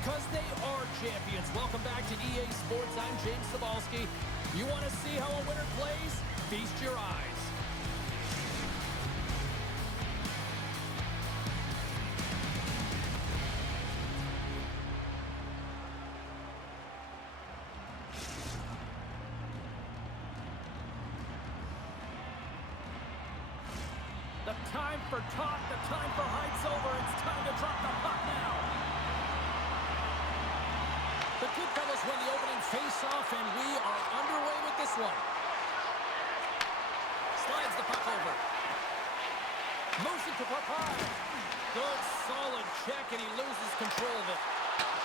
Because they are champions. Welcome back to EA Sports. I'm James Cebulski. You want to see how a winner plays? Feast your eyes. The time for talk, the time for hype's over. It's time to drop the puck now. The Goodfellas win the opening face-off, and we are underway with this one. Slides the puck over. Moves it to Papai. Good, solid check, and he loses control of it.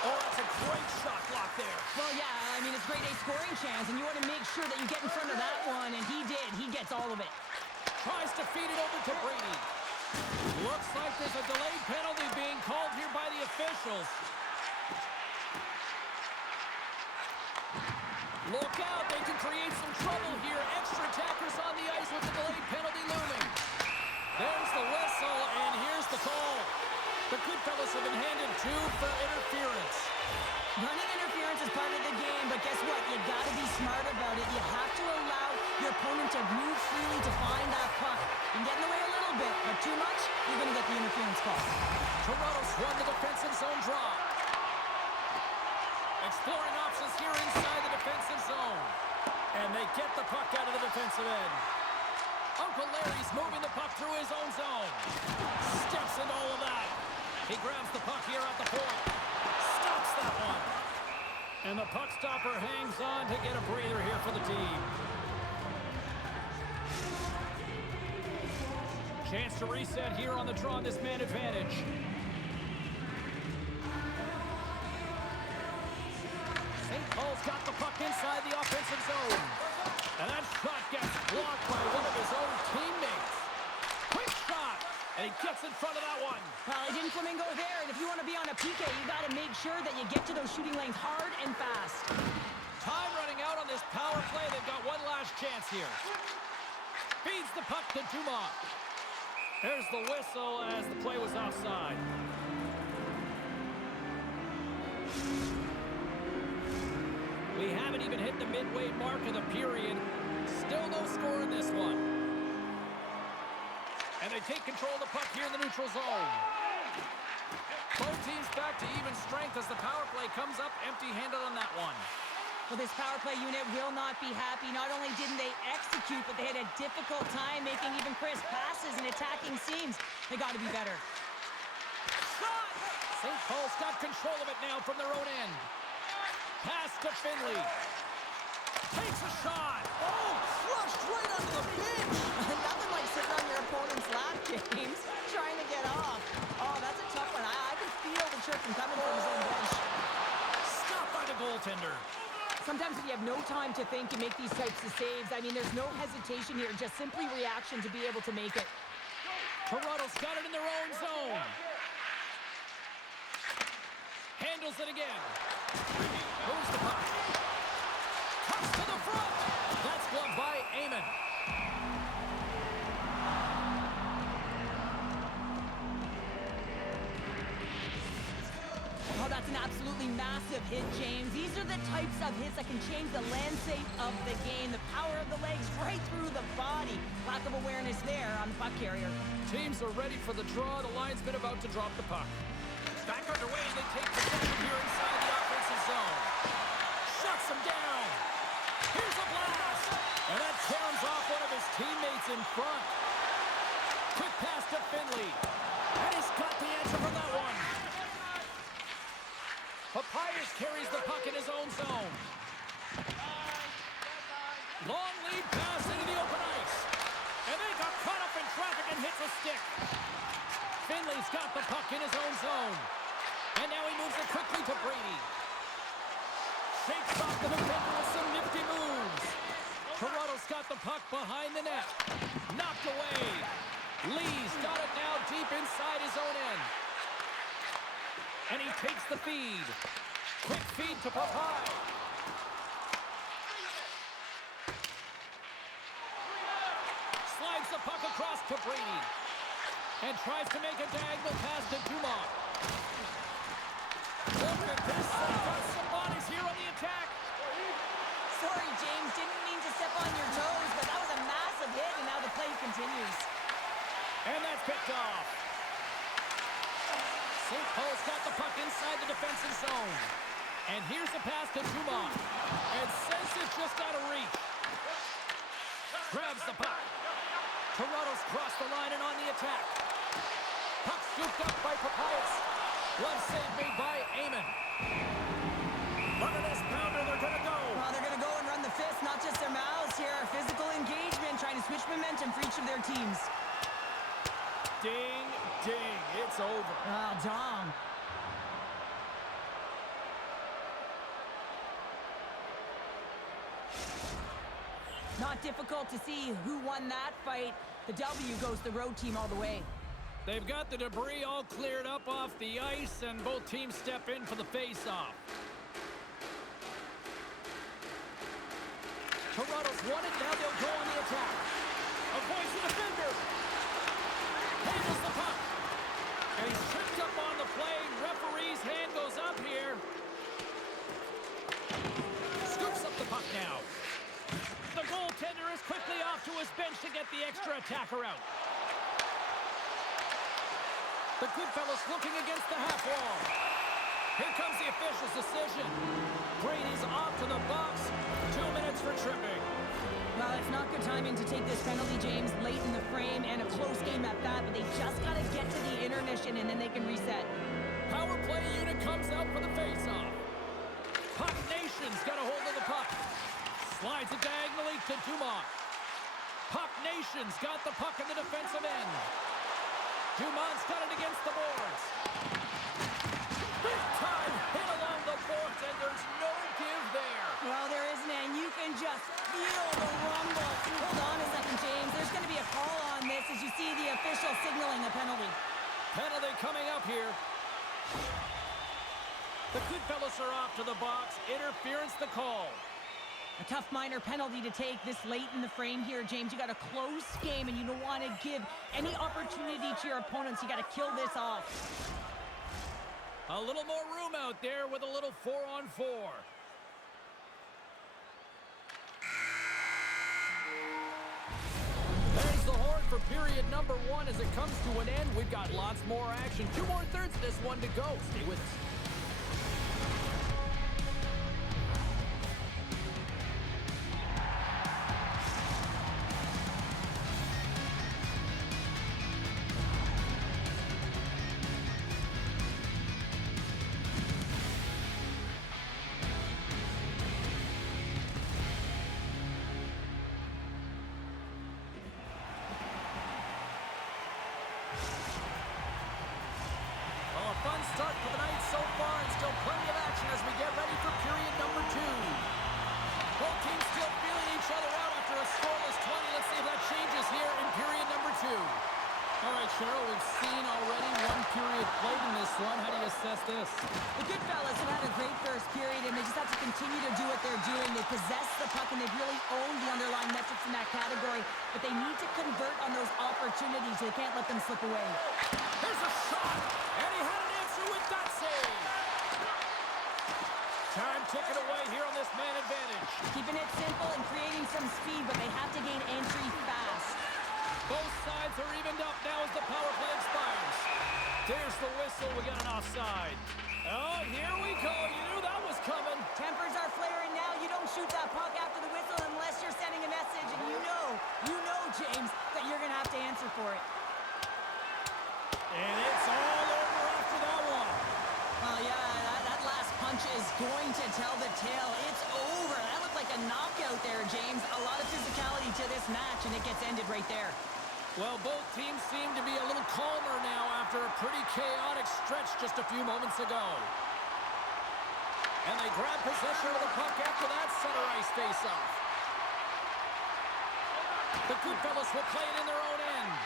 Oh, that's a great shot block there. Well, yeah, I mean, it's a great A scoring chance, and you want to make sure that you get in front of that one, and he did. He gets all of it. Tries to feed it over to Brady. Looks like there's a delayed penalty being called here by the officials. Look out, they can create some trouble here. Extra attackers on the ice with the delayed penalty looming. There's the whistle, and here's the call. The Goodfellas have been handed 2 for interference. Running interference is part of the game, but guess what? You got to be smart about it. You have to allow your opponent to move freely to find that puck. You can get in the way a little bit, but too much, you're going to get the interference call. Toronto's won the defensive zone draw. Exploring options here inside the defensive zone. And they get the puck out of the defensive end. Uncle Larry's moving the puck through his own zone. Steps into all of that. He grabs the puck here at the point. Stops that one. And the puck stopper hangs on to get a breather here for the team. Chance to reset here on the draw on this man advantage. St. Paul's got the puck inside the offensive zone. And that shot gets blocked by one of his own teammates. Quick shot. And he gets in front of that one. Well, he didn't flamingo there, and if you want to be on a PK, you got to make sure that you get to those shooting lanes hard and fast. Time running out on this power play. They've got one last chance here. Feeds the puck to Dumont. There's the whistle as the play was offside. We haven't even hit the midway mark of the period. Still no score in this one. And they take control of the puck here in the neutral zone. Both teams back to even strength as the power play comes up empty-handed on that one. Well, this power play unit will not be happy. Not only didn't they execute, but they had a difficult time making even crisp passes and attacking seams. They got to be better. Shot! St. Paul's got control of it now from their own end. Pass to Finley. Takes a shot. Oh, flushed right onto the bench. Nothing like sitting on your opponent's lap, James, trying to get off. Oh, that's a tough one. I can feel the chirping coming from his own bench. Stopped by the goaltender. Sometimes if you have no time to think, you make these types of saves. I mean, there's no hesitation here, just simply reaction to be able to make it. Toronto's got it in their own zone. Handles it again. Moves the puck. Cuts to the front. That's gloved by Almond. Oh, that's an absolutely massive hit, James. These are the types of hits that can change the landscape of the game. The power of the legs right through the body. Lack of awareness there on the puck carrier. Teams are ready for the draw. The linesman about to drop the puck. Back underway, and they take possession here inside the offensive zone. Shuts him down. Here's a blast. And that tears off one of his teammates in front. Quick pass to Finley. And he's got the answer for that one. Papayas carries the puck in his own zone. Long lead pass into the open ice. And they got caught up in traffic and hits a stick. Finley's got the puck in his own zone. And now he moves it quickly to Brady. Shakes off the defender with some nifty moves. Toronto's got the puck behind the net. Knocked away. Lee's got it now deep inside his own end. And he takes the feed. Quick feed to Papai. Slides the puck across to Brady. And tries to make a diagonal pass to Dumont. Open St. Paul's got the puck inside the defensive zone. And here's the pass to Dumont. And says it's just out of reach. Grabs the puck. Toronto's crossed the line and on the attack. Puck scooped up by Papias. One save made by Almond. Look at this pounder, they're going to go. Well, they're going to go and run the fist, not just their mouths here. Physical engagement, trying to switch momentum for each of their teams. Ding, ding, it's over. Oh, Dom. Not difficult to see who won that fight. The W goes the road team all the way. They've got the debris all cleared up off the ice, and both teams step in for the face-off. Toronto's won it, now they'll go on the attack. Avoids the defender. Handles the puck. And he's tripped up on the play. Referee's hand goes up here. Scoops up the puck now. The goaltender is quickly off to his bench to get the extra attacker out. The Goodfellas looking against the half wall. Here comes the official's decision. Brady's off to the box. 2 minutes for tripping. Well, it's not good timing to take this penalty, James, late in the frame, and a close game at that, but they just got to get to the intermission, and then they can reset. Power play unit comes out for the face-off. Puck Nation's got a hold of the puck. Slides it diagonally to Dumont. Puck Nation's got the puck in the defensive end. Dumont's got it against the boards. Big time hit along the boards, and there's no give there. Well, there isn't, and you can just feel the rumble. Hold on a second, James. There's going to be a call on this as you see the official signaling a penalty. Penalty coming up here. The Goodfellas are off to the box. Interference the call. A tough minor penalty to take this late in the frame here, James. You got a close game, and you don't want to give any opportunity to your opponents. You got to kill this off. A little more room out there with a little 4-on-4. There's the horn for period number 1 as it comes to an end. We've got lots more action. 2 more thirds of this one to go. Stay with us. Fun start for the night so far, and still plenty of action as we get ready for period number 2. Both teams still feeling each other out after a scoreless 20. Let's see if that changes here in period number 2. All right, Cheryl, we've seen already 1 period played in this one. How do you assess this? The Goodfellas have had a great first period, and they just have to continue to do what they're doing. They possess the puck, and they've really owned the underlying metrics in that category, but they need to convert on those opportunities. They can't let them slip away. There's a shot, and he had an answer with that save. Time ticking away here on this man advantage. Keeping it simple and creating some speed, but they have to gain entry fast. Both sides are evened up now as the power play expires. There's the whistle. We got an offside. Oh, here we go. You knew that was coming. Tempers are flaring now. You don't shoot that puck after the whistle unless you're sending a message, and you know, James, that you're going to have to answer for it. And it's all over after that one. Well, yeah, that last punch is going to tell the tale. It's over. That looked like a knockout there, James. A lot of physicality to this match, and it gets ended right there. Well, both teams seem to be a little calmer now after a pretty chaotic stretch just a few moments ago. And they grab possession of the puck after that center ice face-off. The Goodfellas will play it in their own end.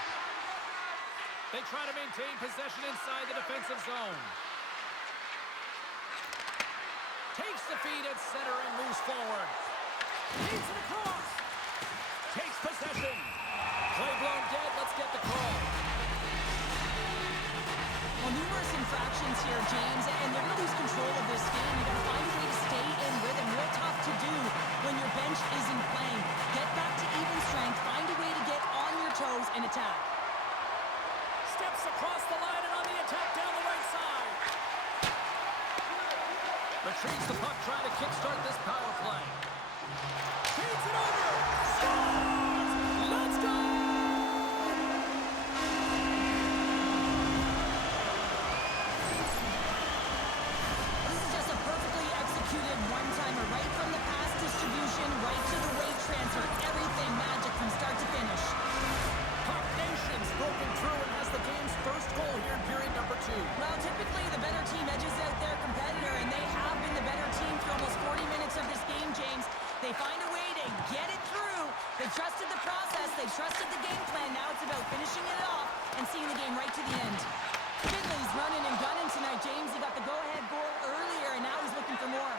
They try to maintain possession inside the defensive zone. Takes the feed at center and moves forward. Leads it across. Takes possession. Play blown dead. Let's get the call. Well, numerous infractions here, James, and they're going to lose control of this game. You got to find a way to stay in rhythm. Real tough to do when your bench isn't playing. Get back to even strength. Find a way to get on your toes and attack. Steps across the line and on the attack down the right side. Retrieves the puck, trying to kickstart this power play. Feeds it over. Scores! Let's go! This is just a perfectly executed one-timer, right from the pass distribution, right to the rate transfer. Everything magic from start to finish. Puck Nation's broken through and has the game's first goal here in period number 2. Well, typically the better team edges out their competitor, and they have been the better team for almost 40 minutes of this game, James. They find a way to get it through. They trusted the process. They trusted the game plan. Now it's about finishing it off and seeing the game right to the end. Finley's running and gunning tonight, James. He got the go-ahead goal earlier, and now he's looking for more.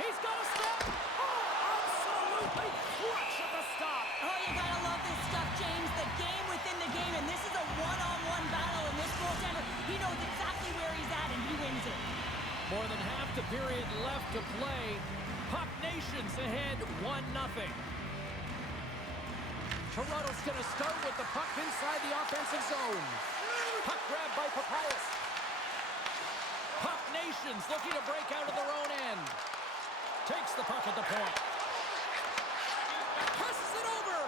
He's got a step. Oh, absolutely clutch at the stop. Oh, you gotta love this stuff, James. The game within the game, and this is a one-on-one battle, and this goaltender, he knows exactly where he's at, and he wins it. More than half the period left to play. Puck Nation's ahead 1-0. Toronto's going to start with the puck inside the offensive zone. Puck grab by Papayas. Puck Nation's looking to break out of their own end. Takes the puck at the point. Passes it over.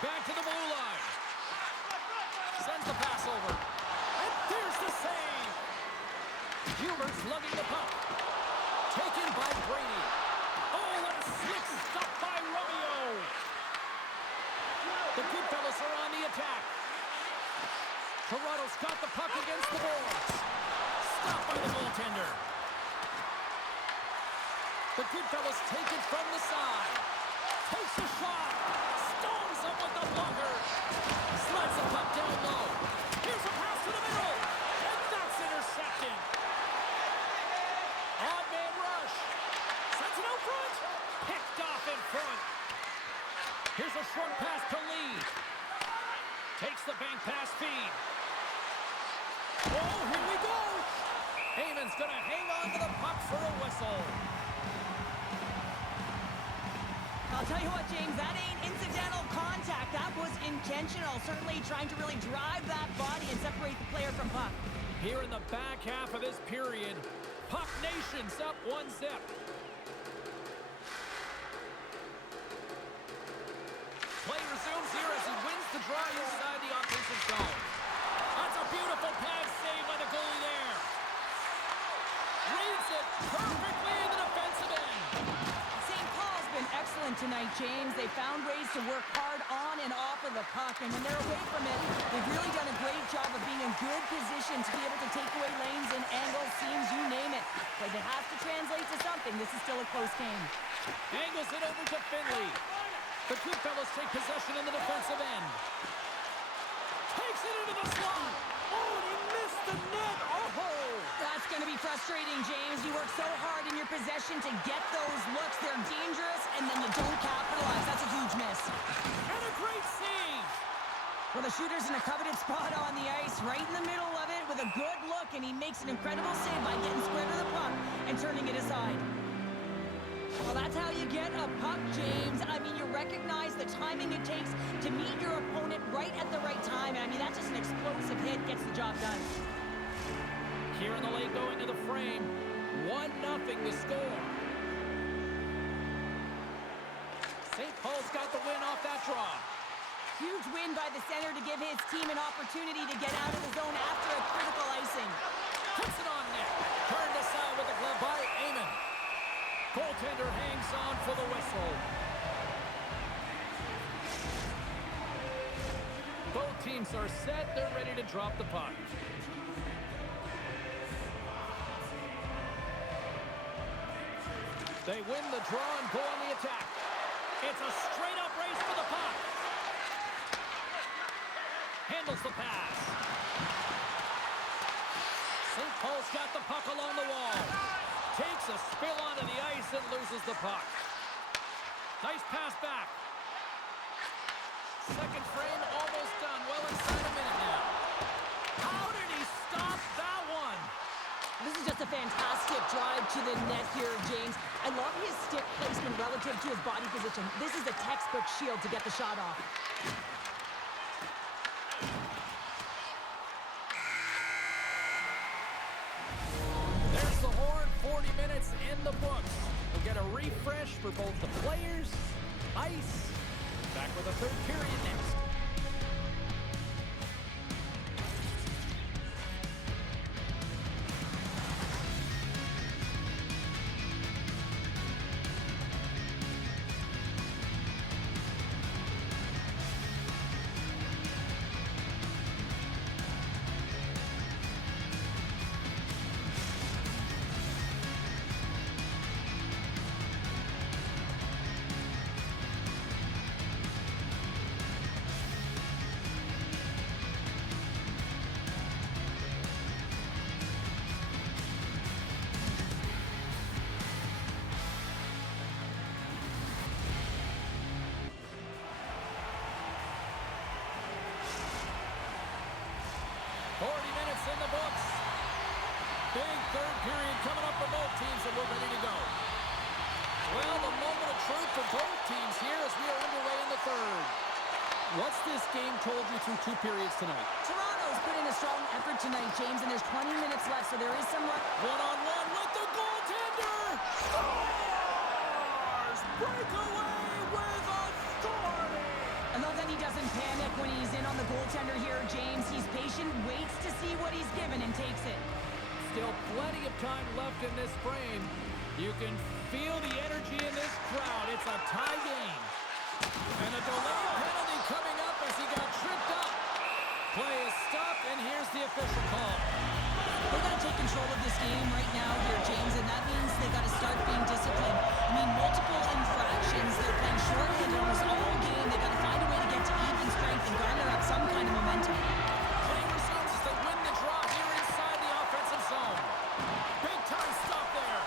Back to the blue line. Sends the pass over. And there's the save. Hubert's lugging the puck. Taken by Brady. Oh, what a slick stop by Romeo. The Goodfellas are on the attack. Toronto's got the puck against the boards. Stopped by the goaltender. The Goodfellas take it from the side. Takes a shot. Stones up with the blocker. Slides the puck down low. Here's a pass to the middle. And that's intercepted. Odd man rush. Sends it out front. Picked off in front. Here's a short pass to Lee. Takes the bank pass feed. Oh, here we go. Heyman's going to hang on to the puck for a whistle. I'll tell you what, James, that ain't incidental contact. That was intentional. Certainly trying to really drive that body and separate the player from puck. Here in the back half of this period, Puck Nation's up 1-0. Play resumes here as he wins the draw inside the offensive zone. That's a beautiful pass save by the goalie there. Reads it perfectly in the defensive end. St. Paul's been excellent tonight, James. They found ways to work hard on and off of the puck, and when they're away from it, they've really done a great job of being in good position to be able to take away lanes and angles, seams, you name it. But it has to translate to something. This is still a close game. Angles it over to Finley. The Goodfellas take possession in the defensive end. Takes it into the slot. Oh, and he missed the net. Oh! That's going to be frustrating, James. You work so hard in your possession to get those looks. They're dangerous, and then you don't capitalize. That's a huge miss. And a great save. Well, the shooter's in a coveted spot on the ice, right in the middle of it with a good look, and he makes an incredible save by getting square to the puck and turning it aside. Well, that's how you get a puck, James. I mean, you recognize the timing it takes to meet your opponent right at the right time. I mean, that's just an explosive hit, gets the job done. Here in the lane going to the frame. 1-0 the score. St. Paul's got the win off that draw. Huge win by the center to give his team an opportunity to get out of the zone after a critical icing. Puts it on net. Turned aside with the glove by Amon. Goaltender hangs on for the whistle. Both teams are set. They're ready to drop the puck. They win the draw and go on the attack. It's a straight-up race for the puck. Handles the pass. St. Paul's got the puck along the wall. Takes a spill onto the ice and loses the puck. Nice pass back. Second frame almost done. Well inside a minute now. How did he stop that one? This is just a fantastic drive to the net here, James. I love his stick placement relative to his body position. This is a textbook shield to get the shot off. There's the horn. 4-0 minutes in the books. We'll get a refresh for both the players, ice. Back with a third period next. In the books. Big third period coming up for both teams, and we're ready to go. Well, the moment of truth for both teams here as we are underway in the third. What's this game told you through 2 periods tonight? Toronto's put in a strong effort tonight, James, and there's 20 minutes left, so there is some luck. One-on-one with the goaltender! Scores! Breakaway with authority! I love that he doesn't panic when he's in on the goaltender here, James. He's patient, waits to see what he's given, and takes it. Still plenty of time left in this frame. You can feel the energy in this crowd. It's a tie game. And a delayed penalty coming up as he got tripped up. Play is stopped, and here's the official call. They're going to take control of this game right now here, James, and that means they got to start being disciplined. I mean, multiple infractions. They're playing short-handed almost all game. They got to find a way to get to even strength and garner up some kind of momentum. Play resumes as they win the draw here inside the offensive zone. Big time stop there.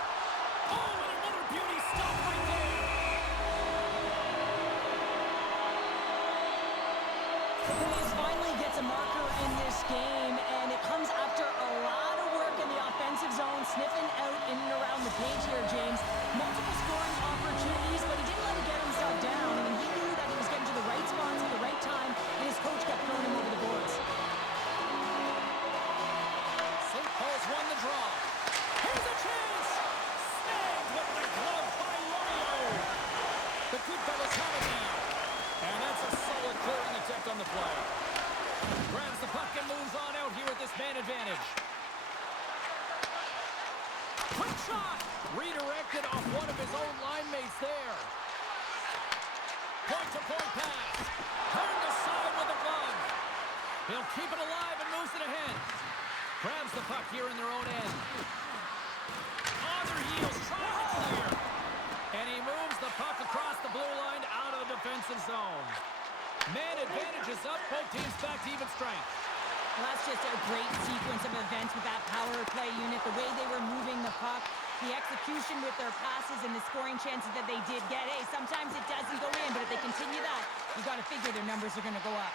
Oh, and another beauty stop right there. The Blues finally gets a marker in this game, and it comes after a lot of work in the offensive zone, sniffing out in and around the page here, James. Multiple scoring opportunities, but he didn't let him get himself down. I mean, he knew that he was getting to the right spots at the right time, and his coach kept throwing him over the boards. St. Paul's won the draw. Here's a chance. Snagged with the glove by Mario. The Goodfellas have it now. And that's a solid clearing attempt on the play. Grabs the puck and moves on out here with this man advantage. Quick shot! Redirected off one of his own line mates there. Point-to-point pass. Turned aside with a glove. He'll keep it alive and moves it ahead. Grabs the puck here in their own end. On their heels, trying to clear. And he moves the puck across the blue line out of the defensive zone. Man advantage is up. Both teams back to even strength. Well, that's just a great sequence of events with that power play unit, the way they were moving the puck, the execution with their passes, and the scoring chances that they did get. Hey, sometimes it doesn't go in, but if they continue that, you got to figure their numbers are going to go up.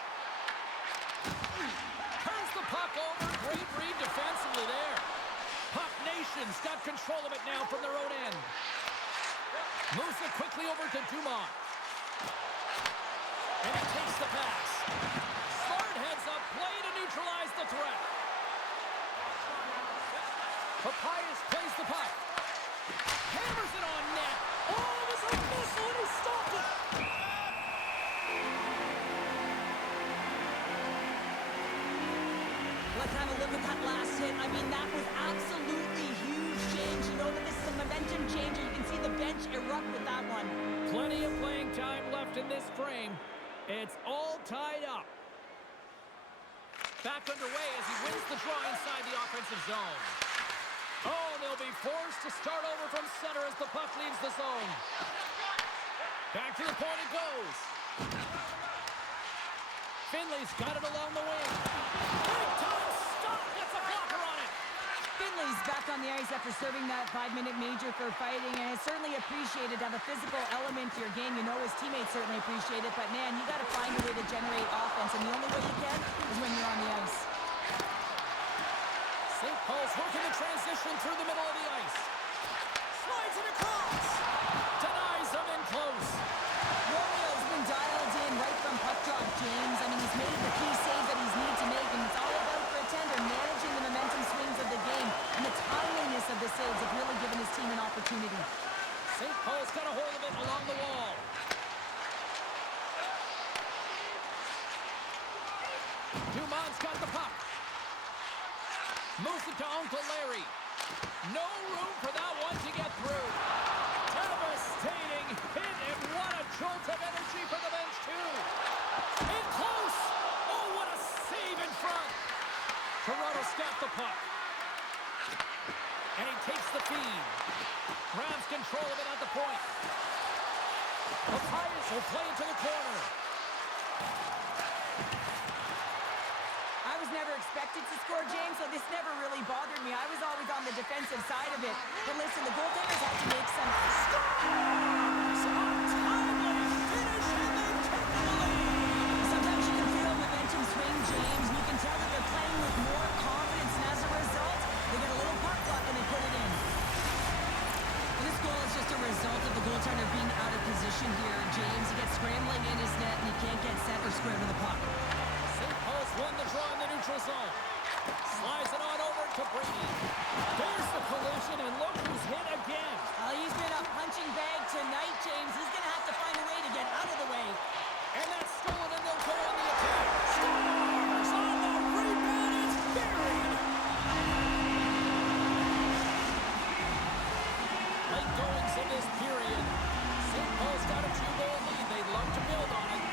Turns the puck over. Great read defensively there. Puck Nation's got control of it now from their own end. Moves it quickly over to Dumont. And he takes the pass. Smart heads up play to neutralize the threat. Papayas plays the puck. Hammers it on net. Oh, it was a missile and he stopped it. Let's have a look at that last hit. I mean, that was absolutely huge, James. You know that this is a momentum changer. You can see the bench erupt with that one. Plenty of playing time left in this frame. It's all tied up. Back underway as he wins the draw inside the offensive zone. Oh, they'll be forced to start over from center as the puck leaves the zone. Back to the point it goes. Finley's got it along the wing. Big time stop. Gets a blocker on it. Finley's back on the ice after serving that 5-minute major for fighting, and it's certainly appreciated to have a physical element to your game. You know his teammates certainly appreciate it, but man, you got to find a way to generate offense, and the only way you can is when you're on the ice. St. Paul's working the transition through the middle of the ice. Slides it across. Denies him in close. Romeo's been dialed in right from puck drop, James. I mean, he's made the key save that he's need to make, and it's all about for a tender managing the momentum swings of the game, and the timeliness of the saves have really given his team team an opportunity. St. Paul's got a hold of it along the wall. Dumont's got the puck. Moves it to Uncle Larry. No room for that one to get through. Devastating hit, and what a jolt of energy for the bench, too. In close. Oh, what a save in front. Toronto's got the puck. And he takes the feed. Grabs control of it at the point. Matthias will play into the corner. I was never expected to score, James, so this never really bothered me. I was always on the defensive side of it. But listen, the goaltenders had to make some... Scores! A timely finish, and they take the lead. Sometimes you can feel momentum swing, James, and you can tell that they're playing with more confidence, and as a result, they get a little puck luck and they put it in. And this goal is just a result of the goaltender being out of position here, James. He gets scrambling in his net, and he can't get set or square to the puck. St. Paul's won the draw in the neutral zone. Slides it on over to Brady. There's the collision, and look who's hit again. He's been a punching bag tonight, James. He's going to have to find a way to get out of the way. And that's stolen, and they'll go on the attack. Scores on the rebound. It's buried. Late goings of this period. St. Paul's got a 2-goal lead. They'd love to build on it.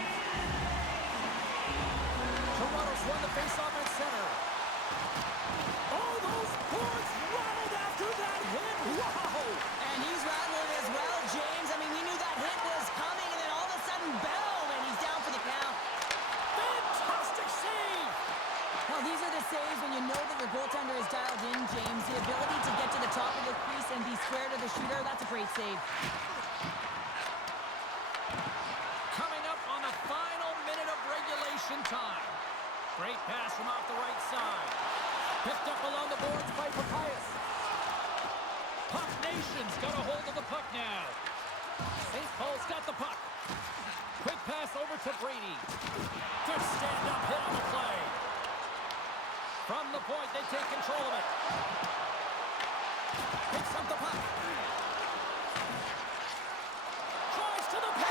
Toronto's won the faceoff at center. Oh, those boards rattled after that hit. Wow! And he's rattling as well, James. I mean, we knew that hit was coming, and then all of a sudden, boom, and he's down for the count. Fantastic save! Well, these are the saves when you know that your goaltender is dialed in, James. The ability to get to the top of the crease and be square to the shooter, that's a great save. Coming up on the final minute of regulation time. Great pass from off the right side. Picked up along the boards by Matthias. Puck Nation's got a hold of the puck now. St. Paul's got the puck. Quick pass over to Brady. Good stand-up hit on the play. From the point, they take control of it. Picks up the puck. Drives to the pass.